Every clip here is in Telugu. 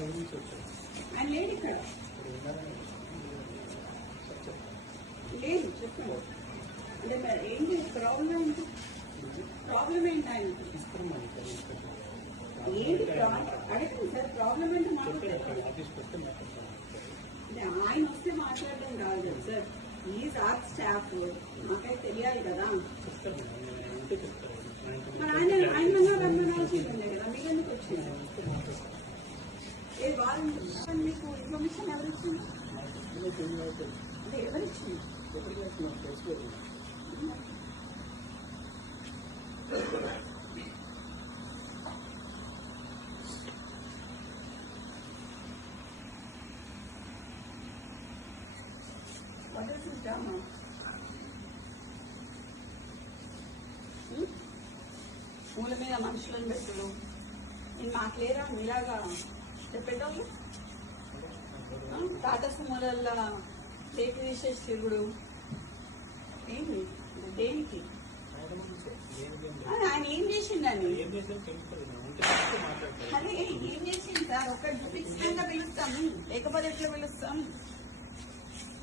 ఆయన లేడు ఇక్కడ లేదు చెప్పండి అంటే మరి ఏంటి ప్రాబ్లం ఏంటి ప్రాబ్లం ఏంటి ఆయనకి ఏంటి అడగండి సార్ ప్రాబ్లం ఏంటి మాట్లాడతారు అంటే ఆయన వస్తే మాట్లాడడం కాదు కదా సార్ ఈజ్ ఆర్ స్టాఫ్ నాకైతే తెలియాలి కదా మరి ఆయన రమ్మనాల్సిందే కదా మీరు ఎందుకు వచ్చింది ఏ వాళ్ళు మీకు ఇన్ఫర్మేషన్ ఎవరిచ్చింది అంటే ఎవరిచ్చింది మూల మీద మనుషులను పెట్టుడు నేను మాట్లేరా మీలాగా చెప్పేటోళ్ళు టాటా సుమోలల్లో టేక్ తీసేసి తిరుగుడు ఏంటి దేనికి ఆయన ఏం చేసిండని అదే ఏం చేసింది సార్ ఒకటి చూపించకుండా పిలుస్తాము లేకపోతే ఎట్లా పిలుస్తాం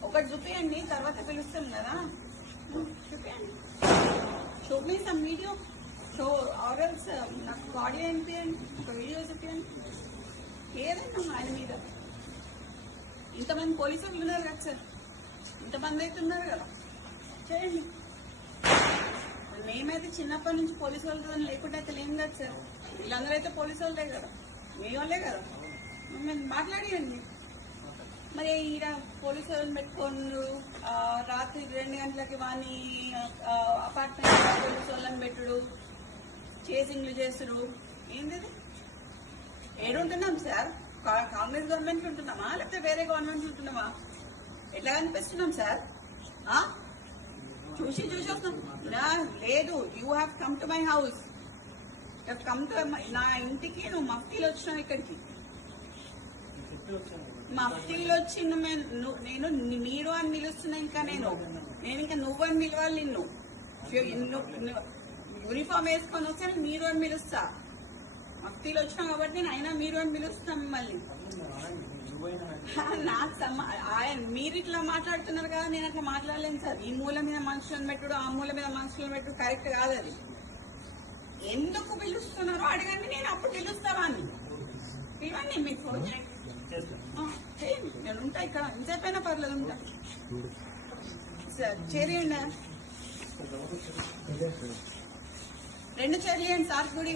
ఒకటి చూపియండి తర్వాత పిలుస్తాం కదా చూపియండి చూపిస్తాం వీడియో సో ఆర్ఎల్స్ నాకు ఆడియో అనిపించండి ఒక వీడియో చూపించండి ఏదైనా ఆయన మీద ఇంతమంది పోలీసులు ఉన్నారు కదా సార్ ఇంతమంది అయితే ఉన్నారు కదా చేయండి మేమైతే చిన్నప్పటి నుంచి పోలీసు వాళ్ళతో లేకుండా అయితే లేం కదా సార్ వీళ్ళందరూ అయితే పోలీసు వాళ్ళే కదా మీ వాళ్ళే కదా మేము మాట్లాడియండి మరి ఈడ పోలీసు వాళ్ళని పెట్టుకోండు రాత్రి 2 గంటలకి వాని అపార్ట్మెంట్ పోలీసు వాళ్ళని పెట్టుడు చేసింగ్లు చేసుడు ఏంది ఏడుంటున్నాం సార్ కాంగ్రెస్ గవర్నమెంట్ ఉంటున్నామా లేకపోతే వేరే గవర్నమెంట్ ఉంటున్నామా ఎట్లా కనిపిస్తున్నాం సార్ చూసి వస్తాం లేదు you have come to my house come to నా ఇంటికి నువ్వు మఫ్తీలు వచ్చినావు ఇక్కడికి మఫ్తీలు వచ్చి నేను మీరు అని పిలుస్తున్నా ఇంకా నేను ఇంకా నువ్వు అని పిలవాలి నిన్ను యూనిఫామ్ వేసుకొని వస్తే మీరు అని పిలుస్తా మఫ్తీలు వచ్చినావు కాబట్టి నేను అయినా మీరు అని పిలుస్తున్నా మిమ్మల్ని నాకు మీరు ఇట్లా మాట్లాడుతున్నారు కదా నేను అట్లా మాట్లాడలేను సార్ ఈ మూల మీద మనుషులను పెట్టుడు ఆ మూల మీద మనుషులను పెట్టుడు కరెక్ట్ కాదు అది ఎందుకు పిలుస్తున్నారో అడగండి నేను అప్పుడు పిలుస్తావా అని పిలవండి మీకు ఫోన్ చేయండి నేను ఉంటా ఇక్కడ ఇంతసేపైనా పర్లేదు ఉంటా సార్ చేయండి 2 చర్యలు సార్ గుడి